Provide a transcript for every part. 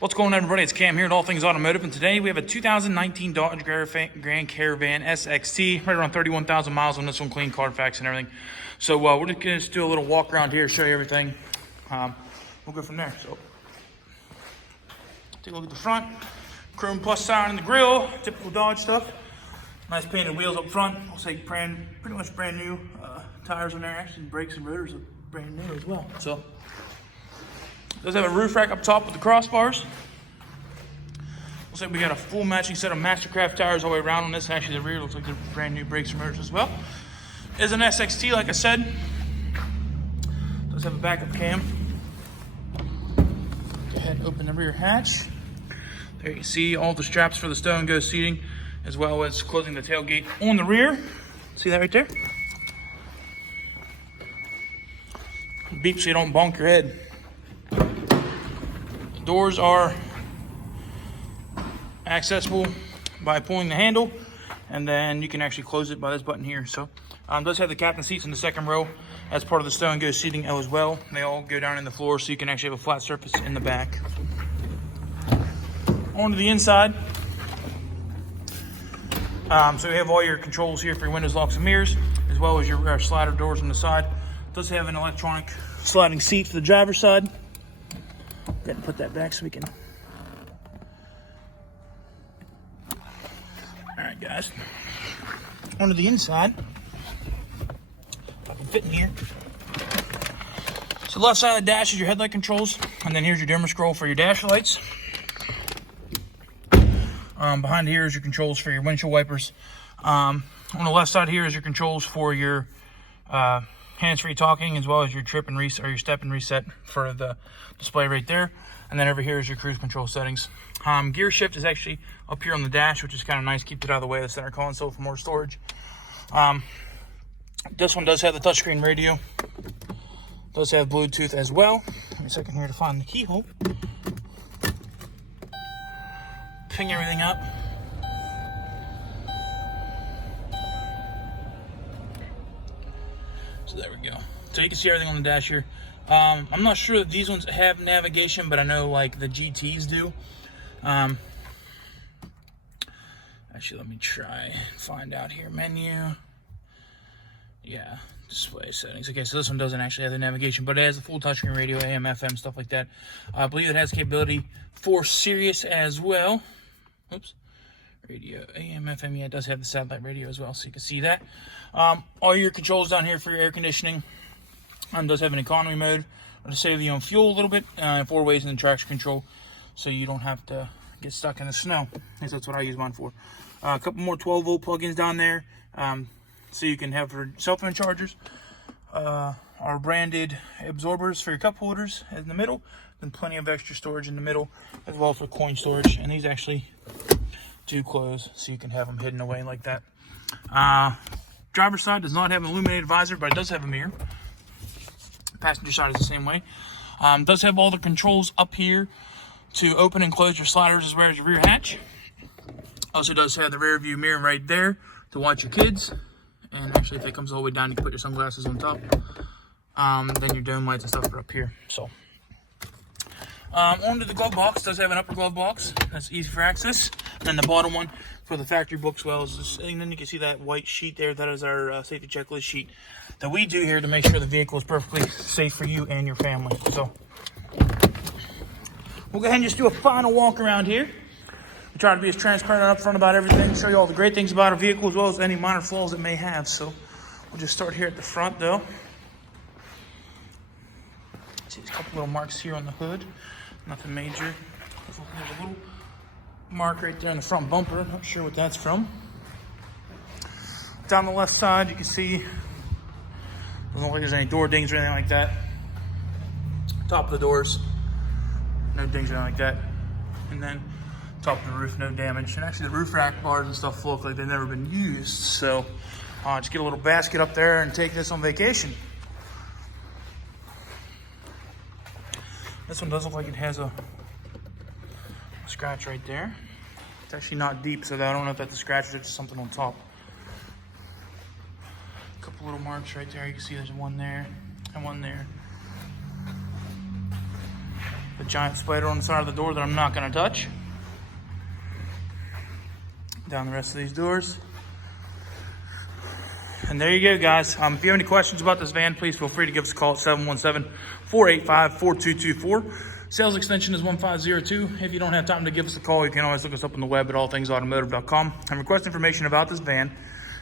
What's going on, everybody? It's Cam here at All Things Automotive, and today we have a 2019 Dodge Grand Caravan SXT, right around 31,000 miles on this one, clean Carfax and everything. So we're just going to do a little walk around here, show you everything. We'll go from there. So take a look at the front. Chrome plus sign in the grill, typical Dodge stuff. Nice painted wheels up front. I'll say pretty much brand new. Tires on there, actually brakes and rotors are brand new as well. So it does have a roof rack up top with the crossbars. Looks like we got a full matching set of Mastercraft tires all the way around on this. Actually, the rear looks like they're brand new brakes and rotors as well. It is an SXT, like I said. It does have a backup cam. Go ahead and open the rear hatch. There you can see all the straps for the stow and go seating, as well as closing the tailgate on the rear. See that right there? Beep so you don't bonk your head. Doors are accessible by pulling the handle, and then you can actually close it by this button here. So it does have the captain seats in the second row as part of the stow and go seating as well. They all go down in the floor, so you can actually have a flat surface in the back. On to the inside. So you have all your controls here for your windows, locks, and mirrors, as well as your slider doors on the side. It does have an electronic sliding seat for the driver's side. Go ahead and put that back so we can. All right, guys. Onto the inside. If I can fit in here. So the left side of the dash is your headlight controls, and then here's your dimmer scroll for your dash lights. Behind here is your controls for your windshield wipers. On the left side here is your controls for your hands-free talking, as well as your trip and reset, or your step and reset for the display right there. And then over here is your cruise control settings. Gear shift is actually up here on the dash, which is kind of nice. Keeps it out of the way of the center console for more storage. This one does have the touchscreen radio. Does have Bluetooth as well. Give me a second here to find the keyhole. Ping everything up. So there we go. So you can see everything on the dash here. I'm not sure that these ones have navigation, but I know like the GTs do. Actually, let me try and find out here. Menu. Yeah, display settings. Okay, so this one doesn't actually have the navigation, but it has a full touchscreen radio, AM, FM, stuff like that. I believe it has capability for Sirius as well. Oops. Radio, AM, FM, yeah, it does have the satellite radio as well, so you can see that. All your controls down here for your air conditioning. Does have an economy mode to save you on fuel a little bit. 4 ways in the traction control, so you don't have to get stuck in the snow. At least that's what I use mine for. A couple more 12-volt plug-ins down there, so you can have for cell phone chargers. Our branded absorbers for your cup holders in the middle, and plenty of extra storage in the middle, as well as for coin storage. And these actually do close, so you can have them hidden away like that. Driver's side does not have an illuminated visor, but it does have a mirror. Passenger side is the same way. Does have all the controls up here to open and close your sliders, as well as your rear hatch. Also does have the rear view mirror right there to watch your kids. And actually, if it comes all the way down, you can put your sunglasses on top. Then your dome lights and stuff are up here. So onto the glove box. Does have an upper glove box that's easy for access, and then the bottom one for the factory books, well as this, and then you can see that white sheet there. That is our safety checklist sheet that we do here to make sure the vehicle is perfectly safe for you and your family. So we'll go ahead and just do a final walk around here. We try to be as transparent and upfront about everything, show you all the great things about our vehicle, as well as any minor flaws it may have. So we'll just start here at the front, though. See, there's a couple little marks here on the hood. Nothing major. There's a little mark right there in the front bumper. Not sure what that's from. Down the left side, you can see doesn't look like there's any door dings or anything like that. Top of the doors, no dings or anything like that. And then top of the roof, no damage. And actually, the roof rack bars and stuff look like they've never been used. So just get a little basket up there and take this on vacation. This one does look like it has a scratch right there. It's actually not deep, so I don't know if that's a scratch or just something on top. A couple little marks right there. You can see there's one there and one there. The giant spider on the side of the door that I'm not going to touch. Down the rest of these doors. And there you go, guys. If you have any questions about this van, please feel free to give us a call at 717-485-4224. Sales extension is 1502. If you don't have time to give us a call, you can always look us up on the web at allthingsautomotive.com and request information about this van,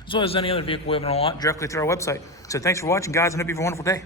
as well as any other vehicle we have on our lot, directly through our website. So thanks for watching, guys, and hope you have a wonderful day.